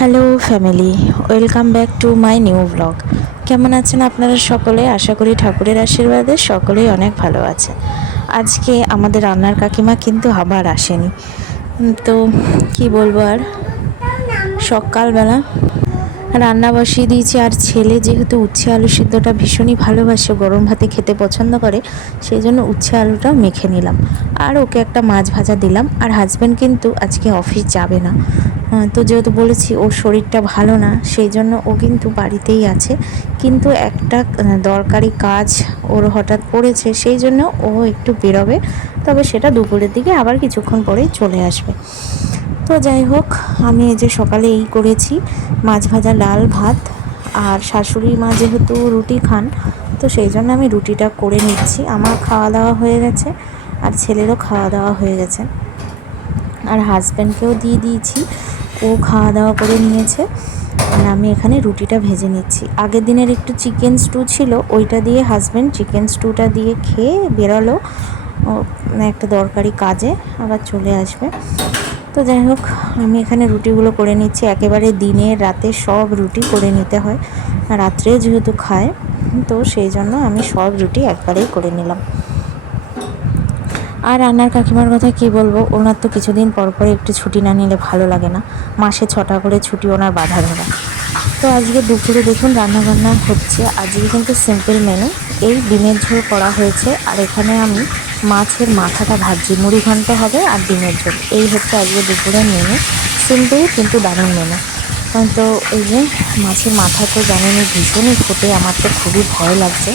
Hello family, welcome back to my new blog. কেমন আছেন আপনারা সকলে? আশা করি ঠাকুরের আশীর্বাদে সকলেই অনেক ভালো আছে। আজকে আমাদের রান্নার কাকিমা কিন্তু আবার আসেনি। তো কি বলবো আর, সকালবেলা রান্না বসিয়ে দিয়েছি। আর ছেলে যেহেতু উচ্ছে আলু সিদ্ধটা ভীষণই ভালোবাসে, গরম ভাতে খেতে পছন্দ করে, সেই জন্য উচ্ছে আলুটা মেখে নিলাম। আর ওকে একটা মাছ ভাজা দিলাম। আর হাজব্যান্ড কিন্তু আজকে অফিস যাবে না। তো যেহেতু বলেছি ওর শরীরটা ভালো না, সেই জন্য ও কিন্তু বাড়িতেই আছে। কিন্তু একটা দরকারি কাজ ওর হঠাৎ পড়েছে, সেই জন্য ও একটু বেরোবে। তবে সেটা দুপুরের দিকে, আবার কিছুক্ষণ পরেই চলে আসবে। তো যাই হোক, আমি এই যে সকালে এই করেছি, মাছ ভাজা, ডাল, ভাত। আর শাশুড়ি মা যেহেতু রুটি খান, তো সেই জন্য আমি রুটিটা করে নিচ্ছি। আমার খাওয়া দাওয়া হয়ে গেছে, আর ছেলেরও খাওয়া দাওয়া হয়ে গেছে। আর হাজব্যান্ডকেও দিয়ে দিয়েছি, ও খাওয়া দাওয়া করে নিয়েছে। আর আমি এখানে রুটিটা ভেজে নিচ্ছি। আগের দিনের একটু চিকেন স্টু ছিল, ওইটা দিয়ে হাজব্যান্ড চিকেন স্টুটা দিয়ে খেয়ে বেরোলো একটা দরকারি কাজে, আবার চলে আসবে। তো যাই হোক, আমি এখানে রুটিগুলো করে নিচ্ছি। একেবারে দিনে রাতে সব রুটি করে নিতে হয়, রাত্রে যেহেতু খায়, তো সেই জন্য আমি সব রুটি একবারেই করে নিলাম। আর রান্নার কাকিমার কথা কি বলবো, ওনার তো কিছুদিন পর পর একটু ছুটি না নিলে ভালো লাগে না। মাসে 6টা করে ছুটি ওনার বাঁধা ধরা। তো আজকে দুপুরে দেখুন রান্নাবান্না হচ্ছে। আজকে কিন্তু সিম্পল মেনু, এই ডিমের ঝোল করা হয়েছে। আর এখানে আমি মাছের মাথাটা ভাজি, মুড়ি ঘন্ট হবে আর ডিমের ঝোল, এই হচ্ছে আজকে দুপুরের মেনু। সিম্পল কিন্তু দারুণ মেনু। তো এই যে মাছের মাথা তো জানেনই ভীষণই ফোটে, আমার তো খুবই ভয় লাগছে।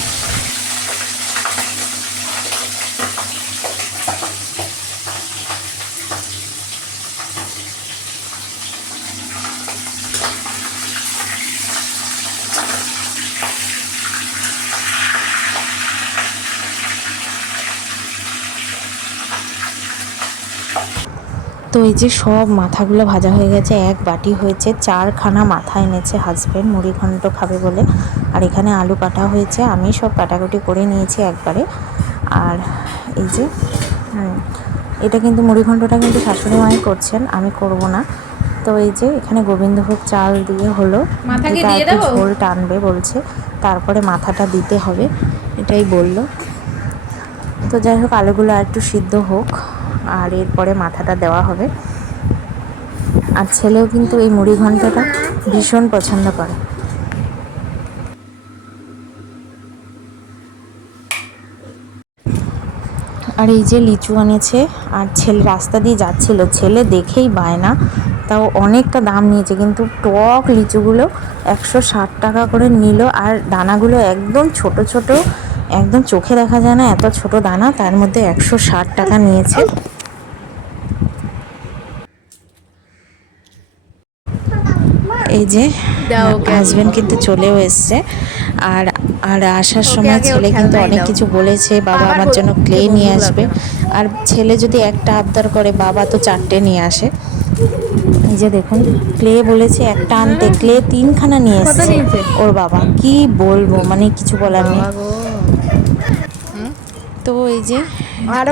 তো এই যে সব মাথাগুলো ভাজা হয়ে গেছে, এক বাটি হয়েছে, 4খানা মাথা এনেছে হাজব্যান্ড মুড়ি ঘন্ট খাবে বলে। আর এখানে আলু কাটা হয়েছে, আমি সব কাটাকুটি করে নিয়েছি একবারে। আর এই যে এটা কিন্তু মুড়ি ঘন্টটা কিন্তু শাশুড়ি মাই করছেন, আমি করব না। তো এই যে এখানে গোবিন্দভোগ চাল দিয়ে হলো, এটা একটু ঝোল টানবে বলছে, তারপরে মাথাটা দিতে হবে, এটাই বলল। তো যাই হোক, আলুগুলো আর একটু সিদ্ধ হোক, আর এরপরে মাথাটা দেওয়া হবে। আর ছেলেও কিন্তু এই মুড়ি ঘন্টটা ভীষণ পছন্দ করে। আর এই যে লিচু আনেছে, আর ছেলে রাস্তা দিয়ে যাচ্ছিল, ছেলে দেখেই বায়না, তাও অনেকটা দাম নিয়েছে, কিন্তু টক লিচুগুলো 160 টাকা করে নিল। আর দানাগুলো একদম ছোট ছোট, একদম চোখে দেখা যায় না এত ছোট দানা, তার মধ্যে 160 টাকা নিয়েছে। এই যে হাজব্যান্ড কিন্তু চলেও এসছে। আর আর আসার সময় ছেলে কিন্তু অনেক কিছু বলেছে, বাবা আমার জন্য ক্লে নিয়ে আসবে। আর ছেলে যদি একটা আবদার করে, বাবা তো 4টে নিয়ে আসে। এই যে দেখুন, ক্লে বলেছে একটা আনতে, ক্লে 3খানা নিয়ে এসছে ওর বাবা। কি বলবো, মানে কিছু বলার নেই। তো এই যে আরো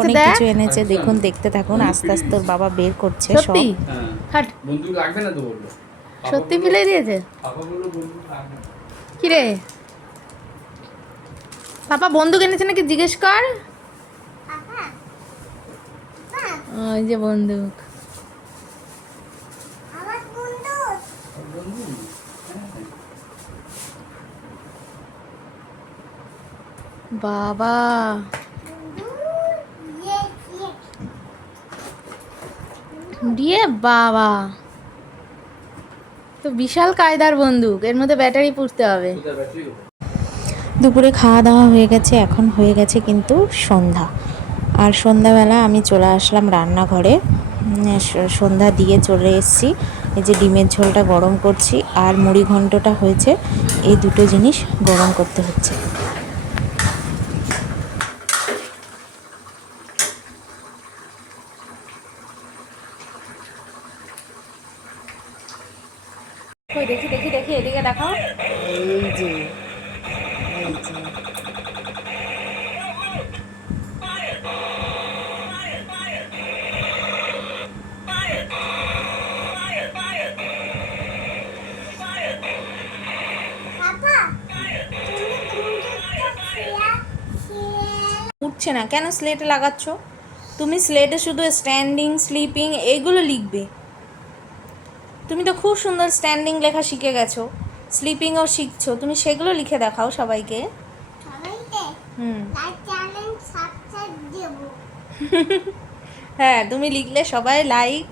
অনেক কিছু এনেছে, দেখুন, দেখতে থাকুন, আস্তে আস্তে ওর বাবা বের করছে সব। বন্দুক লাগবে না তো বললো। সত্যি ফেলে দিয়েছে। কিরে পাপা বন্দুক এনেছে নাকি জিজ্ঞেস কর। ওই যে বন্দুক। বাবা দিয়ে বাবা, তো বিশাল কায়দার বন্দুক, এর মধ্যে ব্যাটারি পুড়তে হবে। দুপুরে খাওয়া দাওয়া হয়ে গেছে, এখন হয়ে গেছে কিন্তু সন্ধ্যা। আর সন্ধ্যাবেলা আমি চলে আসলাম রান্নাঘরে, সন্ধ্যা দিয়ে চলে এসেছি। এই যে ডিমের ঝোলটা গরম করছি, আর মুড়ি ঘন্টটা হয়েছে, এই দুটো জিনিস গরম করতে হচ্ছে। দেখি দেখি দেখি, এদিকে দেখাও। এই যে এই যে ঢুকছে না কেন? স্লেটে লাগাচ্ছ তুমি? স্লেটে শুধু স্ট্যান্ডিং, স্লিপিং এইগুলো লিখবে। তুমি তো খুব সুন্দর স্ট্যান্ডিং লেখা শিখে গেছো, স্লিপিংও শিখছো, তুমি সেগুলো লিখে দেখাও সবাইকে। হুম। হ্যাঁ, তুমি লিখলে সবাই লাইক,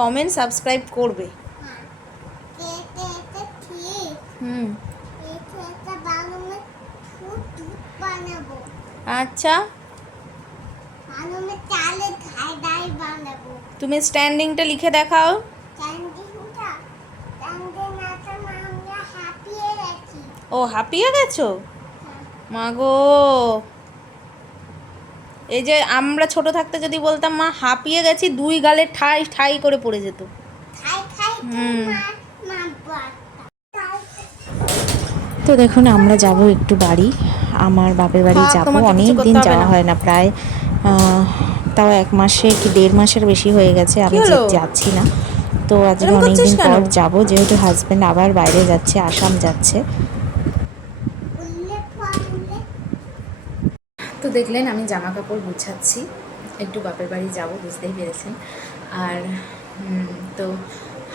কমেন্ট, সাবস্ক্রাইব করবে। হুম। আচ্ছা, তুমি স্ট্যান্ডিংটা লিখে দেখাও। ও হাঁপিয়ে গেছো? মা গো, এই যে আমরা ছোট থাকতে যদি বলতাম মা হাঁপিয়ে গেছি, দুই গালে ঠাই ঠাই করে পড়ে যেত। হুম। তো দেখুন আমরা যাব একটু বাড়ি, আমার বাপের বাড়ি থাক, যাব। তোমাকে কিছু অনেক করতে দিন হবে যাওয়া না। হয় না, প্রায় তাও 1 মাসে কি 1.5 মাসের বেশি হয়ে গেছে আমি হলো? যাচ্ছি না। তো আজকে এরম অনেক করছিস দিন কেন? পর যাব, যেহেতু হাজব্যান্ড আবার বাইরে যাচ্ছে, আসাম যাচ্ছে। তো দেখলেন আমি জামা কাপড় গুছাচ্ছি, একটু বাপের বাড়ি যাব, বুঝতেই পেরেছেন। আর তো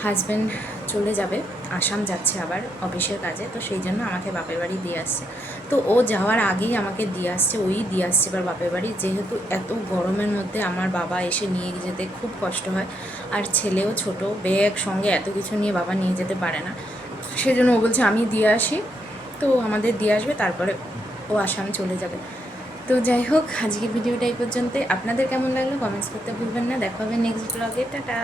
হাজব্যান্ড চলে যাবে, আসাম যাচ্ছে আবার অফিসের কাজে, তো সেই জন্য আমাকে বাপের বাড়ি দিয়ে আসছে। তো ও যাওয়ার আগেই আমাকে দিয়ে আসছে, ওই দিয়ে আসছে এবার বাপের বাড়ি, যেহেতু এত গরমের মধ্যে আমার বাবা এসে নিয়ে যেতে খুব কষ্ট হয়। আর ছেলেও ছোট, ব্যাগ সঙ্গে এত কিছু নিয়ে বাবা নিয়ে যেতে পারে না, সেই জন্য ও বলছে আমি দিয়ে আসি। তো আমাদের দিয়ে আসবে, তারপরে ও আসাম চলে যাবে। তো যাই হোক, আজকের ভিডিওটা এই পর্যন্তই। আপনাদের কেমন লাগলো কমেন্টস করতে ভুলবেন না। দেখা হবে নেক্সট ব্লগে। টাটা।